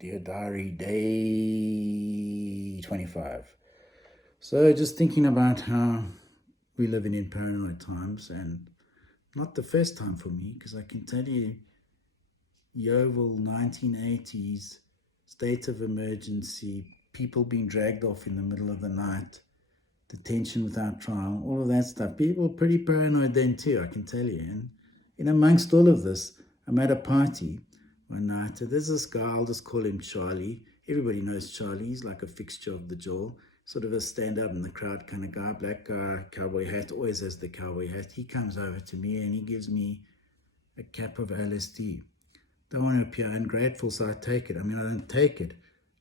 Dear Diary, day 25. So, just thinking about how we're living in paranoid times, and not the first time for me, because I can tell you, Yeovil 1980s, state of emergency, people being dragged off in the middle of the night, detention without trial, all of that stuff. People were pretty paranoid then too, I can tell you. And in amongst all of this, I'm at a party one night. There's this guy, I'll just call him Charlie. Everybody knows Charlie. He's like a fixture of the jaw, sort of a stand up in the crowd kind of guy, black guy, cowboy hat, always has the cowboy hat. He comes over to me and he gives me a cap of LSD. Don't want to appear ungrateful, so I take it. I mean, I don't take it.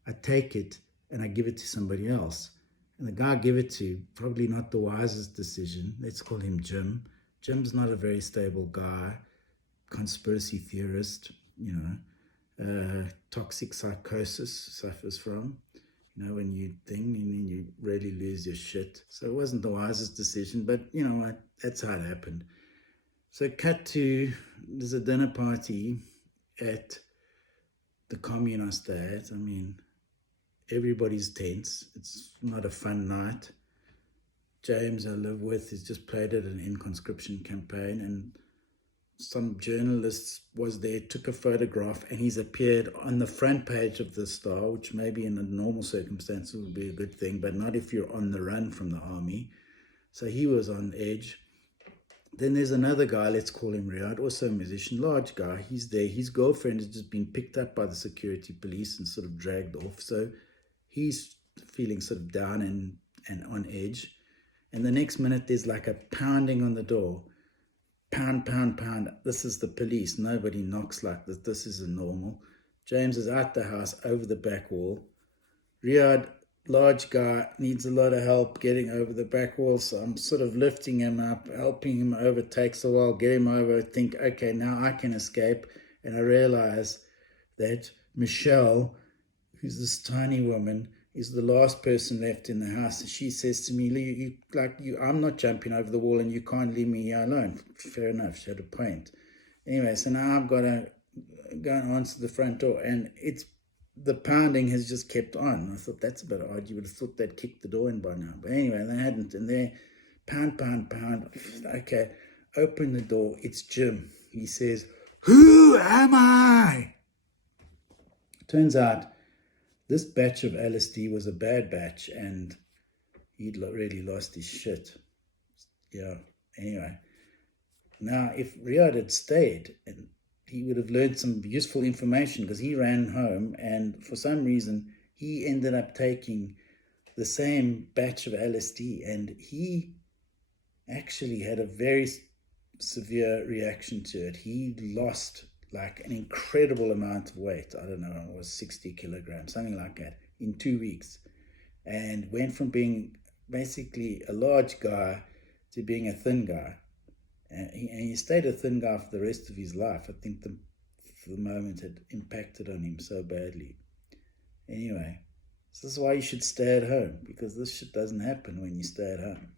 I take it and I give it to somebody else. And the guy I give it to, probably not the wisest decision. Let's call him Jim. Jim's not a very stable guy, conspiracy theorist, toxic psychosis suffers from, when you think and then you really lose your shit. So it wasn't the wisest decision, but you know what? That's how it happened. So cut to, there's a dinner party at the commune I stay at. I mean, everybody's tense. It's not a fun night. James, I live with, has just played at an in-conscription campaign, and some journalist was there, took a photograph, and he's appeared on the front page of the Star, which maybe in a normal circumstances would be a good thing, but not if you're on the run from the army. So he was on edge. Then there's another guy, let's call him Riyadh, also a musician, large guy. He's there. His girlfriend has just been picked up by the security police and sort of dragged off. So he's feeling sort of down and on edge. And the next minute, there's like a pounding on the door. Pound, pound, pound. This is the police. Nobody knocks like this. This isn't normal. James is out the house over the back wall. Riyadh, large guy, needs a lot of help getting over the back wall. So I'm sort of lifting him up, helping him over. Takes a while, get him over. Think, okay, now I can escape. And I realize that Michelle, who's this tiny woman, is the last person left in the house. And she says to me, I'm not jumping over the wall and you can't leave me here alone. Fair enough, she had a point. Anyway, so now I've got to go and answer the front door, and the pounding has just kept on. I thought, that's a bit odd. You would have thought they'd kicked the door in by now. But anyway, they hadn't. And they're pound, pound, pound. Okay, open the door. It's Jim. He says, "Who am I?" Turns out this batch of LSD was a bad batch, and he'd really lost his shit. Yeah, anyway. Now, if Riyadh had stayed, and he would have learned some useful information, because he ran home, and for some reason, he ended up taking the same batch of LSD, and he actually had a very severe reaction to it. He lost like an incredible amount of weight. I don't know, it was 60 kilograms, something like that, in 2 weeks. And went from being basically a large guy to being a thin guy. And he stayed a thin guy for the rest of his life. I think the moment had impacted on him so badly. Anyway, so this is why you should stay at home, because this shit doesn't happen when you stay at home.